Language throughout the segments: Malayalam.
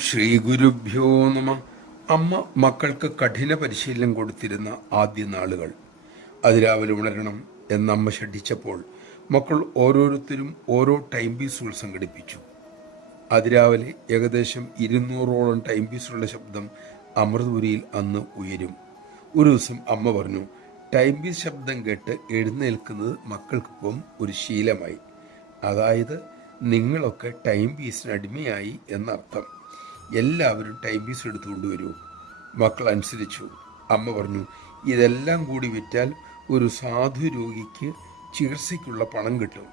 ശ്രീ ഗുരുഭ്യോ നമ. അമ്മ മക്കൾക്ക് കഠിന പരിശീലനം കൊടുത്തിരുന്ന ആദ്യ നാളുകൾ. അതിരാവിലെ ഉണരണം എന്നമ്മ ഷഠിച്ചപ്പോൾ മക്കൾ ഓരോരുത്തരും ഓരോ ടൈം പീസുകൾ സംഘടിപ്പിച്ചു. അതിരാവിലെ ഏകദേശം 200ഓളം ടൈം പീസുകളുടെ ശബ്ദം അമൃതപുരിയിൽ അന്ന് ഉയരും. ഒരു ദിവസം അമ്മ പറഞ്ഞു, ടൈം പീസ് ശബ്ദം കേട്ട് എഴുന്നേൽക്കുന്നത് മക്കൾക്കിപ്പം ഒരു ശീലമായി. അതായത് നിങ്ങളൊക്കെ ടൈം പീസിന് അടിമയായി എന്നർത്ഥം. എല്ലാവരും ടൈം പീസ് എടുത്തുകൊണ്ട് വരൂ. മക്കൾ അനുസരിച്ചു. അമ്മ പറഞ്ഞു, ഇതെല്ലാം കൂടി വിറ്റാൽ ഒരു സാധു രോഗിക്ക് ചികിത്സയ്ക്കുള്ള പണം കിട്ടും.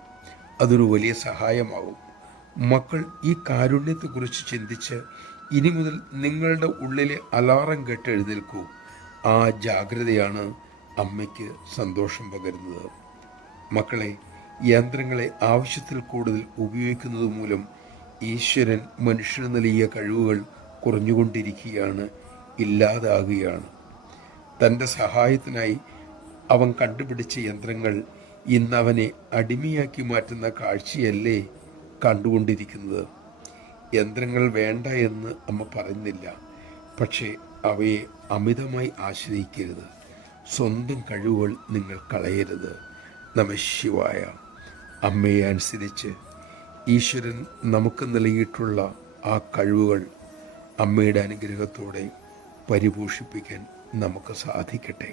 അതൊരു വലിയ സഹായമാവും. മക്കൾ ഈ കാരുണ്യത്തെക്കുറിച്ച് ചിന്തിച്ച് ഇനി മുതൽ നിങ്ങളുടെ ഉള്ളിലെ അലാറം കേട്ട് എഴുന്നേൽക്കൂ. ആ ജാഗ്രതയാണ് അമ്മയ്ക്ക് സന്തോഷം പകരുന്നത്. മക്കളെ, യന്ത്രങ്ങളെ ആവശ്യത്തിൽ കൂടുതൽ ഉപയോഗിക്കുന്നത് മൂലം ഈശ്വരൻ മനുഷ്യന് നൽകിയ കഴിവുകൾ കുറഞ്ഞുകൊണ്ടിരിക്കുകയാണ്, ഇല്ലാതാകുകയാണ്. തൻ്റെ സഹായത്തിനായി അവൻ കണ്ടുപിടിച്ച യന്ത്രങ്ങൾ ഇന്നവനെ അടിമയാക്കി മാറ്റുന്ന കാഴ്ചയല്ലേ കണ്ടുകൊണ്ടിരിക്കുന്നത്. യന്ത്രങ്ങൾ വേണ്ട എന്ന് അമ്മ പറയുന്നില്ല, പക്ഷേ അവയെ അമിതമായി ആശ്രയിക്കരുത്. സ്വന്തം കഴിവുകൾ നിങ്ങൾ കളയരുത്. നമഃശിവായ. അമ്മയെ അനുസരിച്ച് ഈശ്വരൻ നമുക്ക് നൽകിയിട്ടുള്ള ആ കഴിവുകൾ അമ്മയുടെ അനുഗ്രഹത്തോടെ പരിപോഷിപ്പിക്കാൻ നമുക്ക് സാധിക്കട്ടെ.